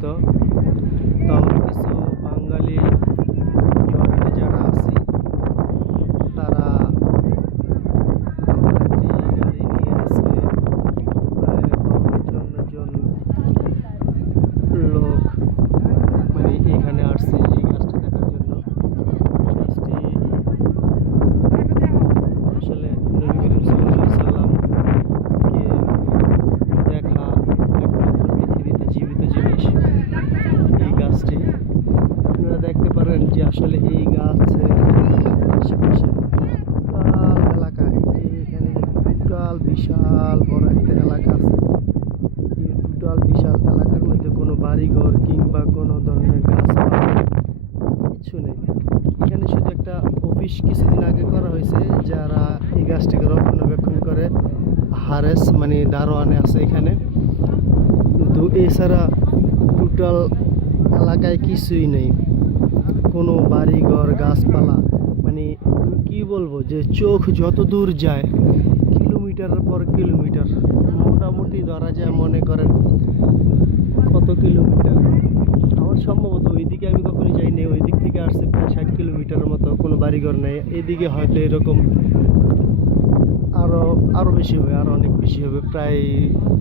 পরিচিত। তো আমরা কিছু বাঙালি এখানে যারা আছি তারা আমরা একটি গাড়ি নিয়ে আজকে প্রায় 55 জন লোক মানে এখানে আসছে এই গাছটি দেখার জন্য। গাছটি আসলে নবী করিম সাল্লাল্লাহু আলাইহি সাল্লামকে দেখা একমাত্র পৃথিবীতে জীবিত জিনিস এই গাছটি। আপনারা দেখতে পারেন যে আসলে এই গাছের আশেপাশে টোটাল এলাকায় যে এখানে টোটাল বিশাল বড় একটা এলাকা আছে, এই টোটাল বিশাল এলাকার মধ্যে কোনো বাড়িঘর কিংবা কোনো ধরনের গাছপালা কিছু নেই। এখানে শুধু একটা অফিস কিছুদিন আগে করা হয়েছে, যারা এই গাছটিকে রক্ষণাবেক্ষণ করে হারেস মানে দারোয়ানে আছে এখানে, কিন্তু এছাড়া টোটাল এলাকায় কিছুই নেই, কোনো বাড়িঘর গাছপালা মানে কি বলবো যে চোখ যত দূর যায় কিলোমিটারের পর কিলোমিটার, মোটামুটি ধরা যায় মনে করেন কত কিলোমিটার। আমার সম্ভবত ওইদিকে আমি কখনো যাইনি, ওই দিক থেকে আসছে প্রায় 60 কিলোমিটারের মতো, কোনো বাড়িঘর নেই। এদিকে হয়তো এরকম আরও বেশি হবে, আরও অনেক বেশি হবে, প্রায়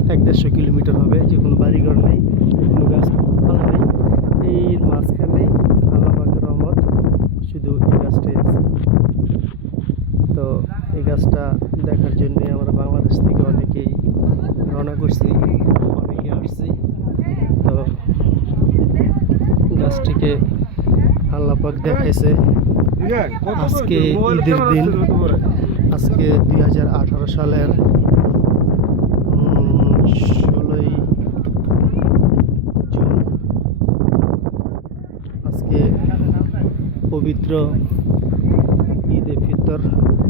100-150 কিলোমিটার হবে যে কোনো বাড়িঘর নেই, কোনো গাছপালা নেই। এর মাঝখানে আল্লাহ পাকের রহমত শুধু এই গাছটাই আছে। তো এই গাছটা দেখার জন্যে আমরা বাংলাদেশ থেকে অনেকেই রওনা করছি, অনেকে আসছি। তো গাছটিকে আল্লাহ পাক দেখাইছে আজকে ঈদের দিন, আজকে 2018 সালের 16ই জুন, আজকে পবিত্র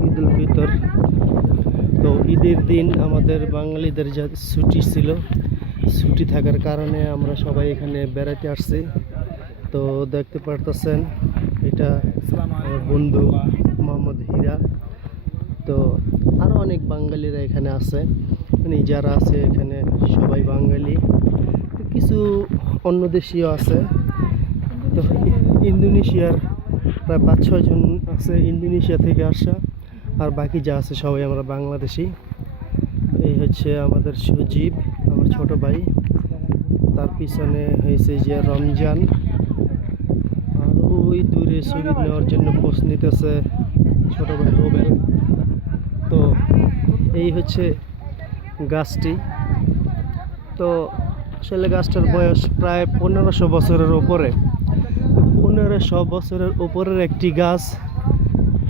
ঈদুল ফিতর। তো ঈদের দিন আমাদের বাঙালিদের যা ছুটি ছিল, ছুটি থাকার কারণে আমরা সবাই এখানে বেড়াতে আসছি। তো দেখতে পারতেছেন এটা আমার বন্ধু মোহাম্মদ হীরা। তো আরও অনেক বাঙালিরা এখানে আছে, মানে যারা আছে এখানে সবাই বাঙালি, তো কিছু অন্য দেশীয় আছে। তো ইন্দোনেশিয়ার প্রায় 5-6 জন আছে ইন্দোনেশিয়া থেকে আসা, আর বাকি যা আছে সবাই আমরা বাংলাদেশি। এই হচ্ছে আমাদের সজীব, আমার ছোট ভাই, তার পিছনে হয়েছে যে রমজান, আর ওই দূরে ছবি নেওয়ার জন্য পোস্ট নিতেছে ছোট ভাই রোবেল। তো এই হচ্ছে গাছটি। তো আসলে গাছটার বয়স প্রায় 1500 বছরের ওপরে। 1500 বছরের উপরের একটি গাছ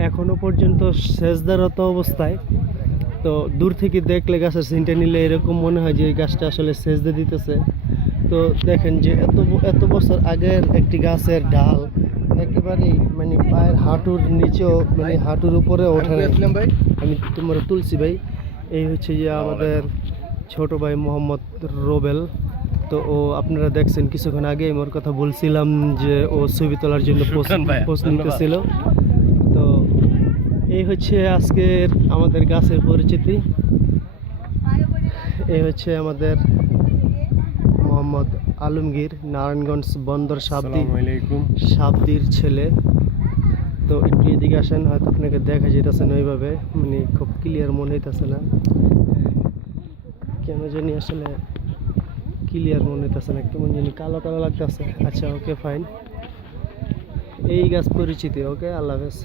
এখনো পর্যন্ত সেজদারত অবস্থায়। তো দূর থেকে দেখলে গাছের সিনটা নিলে এরকম মনে হয় যে এই গাছটা আসলে সেজদা দিতেছে। তো দেখেন যে এত বছর আগের একটি গাছের ডাল একেবারেই মানে পায়ের হাঁটুর নিচেও মানে হাঁটুর উপরে ওঠে। আমি তোমার তুলছি ভাই। এই হচ্ছে যে আমাদের ছোট ভাই মোহাম্মদ রোবেল। তো ও আপনারা দেখছেন কিছুক্ষণ আগে ওর কথা বলছিলাম যে ও ছবি তোলার জন্য পোস্ট নিতেছিল। তো এই হচ্ছে আজকের আমাদের গাছের পরিচিতি। এই হচ্ছে আমাদের মোহাম্মদ আলমগীর, নারায়ণগঞ্জ বন্দর সাবদির ছেলে। তো একটু এদিকে আসেন, হয়তো আপনাকে দেখা যেতেছে না ওইভাবে, মানে খুব ক্লিয়ার মনে হইতেছে না কেন জানি, আসলে ক্লিয়ার মনে হইতেছে না, কেমন জানি কালো কালো লাগতেছে। আচ্ছা ওকে ফাইন, এই গাছ পরিচিতি। ওকে, আল্লাহ হাফেজ।